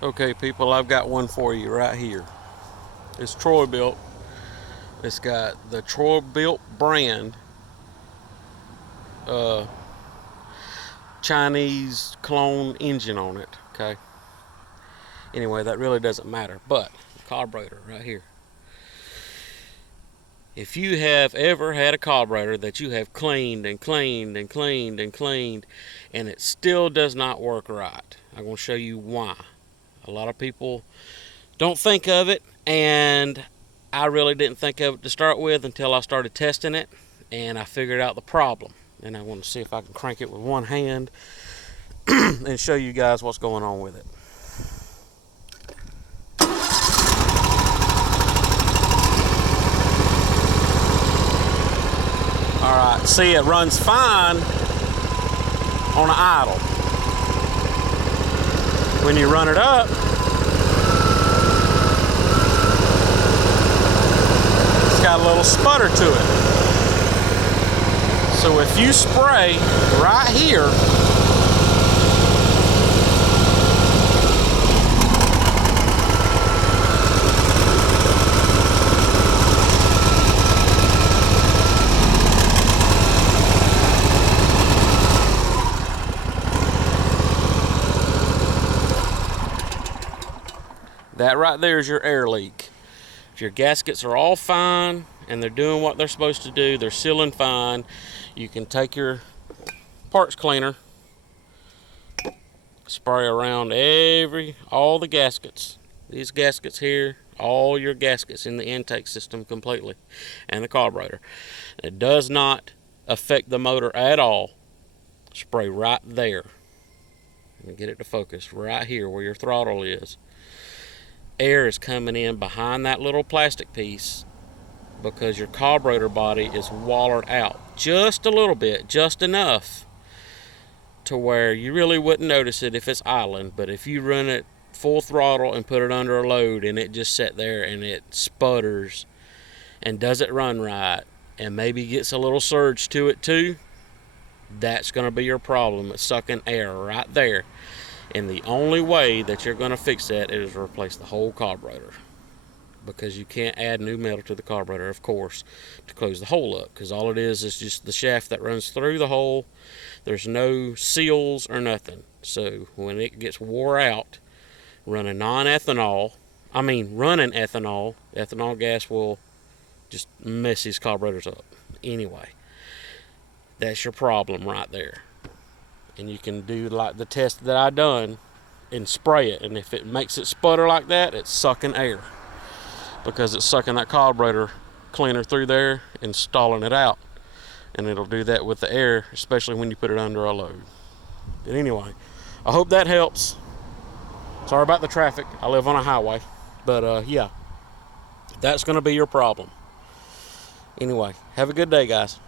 Okay, people, I've got one for you right here. It's Troy built. It's got the Troy built brand uh, Chinese clone engine on it. Okay. Anyway, that really doesn't matter. But carburetor right here. If you have ever had a carburetor that you have cleaned and cleaned and cleaned and cleaned, and it still does not work right, I'm going to show you why. A lot of people don't think of it, and I really didn't think of it to start with until I started testing it, and I figured out the problem. And I want to see if I can crank it with one hand and show you guys what's going on with it. Alright, see, it runs fine on an idle. When you run it up, it's got a little sputter to it. So if you spray right here, that right there is your air leak. If your gaskets are all fine and they're doing what they're supposed to do, they're sealing fine, you can take your parts cleaner, spray around all the gaskets. These gaskets here, all your gaskets in the intake system completely, and the carburetor. It does not affect the motor at all. Spray right there. Let me get it to focus. Right here where your throttle is. Air is coming in behind that little plastic piece because your carburetor body is wallered out just a little bit, just enough to where you really wouldn't notice it if it's idling. But if you run it full throttle and put it under a load and it just sat there and it sputters and doesn't run right and maybe gets a little surge to it too, that's going to be your problem. It's sucking air right there. And the only way that you're going to fix that is replace the whole carburetor, because you can't add new metal to the carburetor, of course, to close the hole up, because all it is just the shaft that runs through the hole. There's no seals or nothing. So when it gets wore out, running ethanol gas will just mess these carburetors up. Anyway, that's your problem right there. And you can do like the test that I done and spray it, and if it makes it sputter like that, it's sucking air, because it's sucking that carburetor cleaner through there and stalling it out. And it'll do that with the air, especially when you put it under a load. But anyway, I hope that helps. Sorry about the traffic. I live on a highway. But yeah, that's going to be your problem. Anyway, have a good day, guys.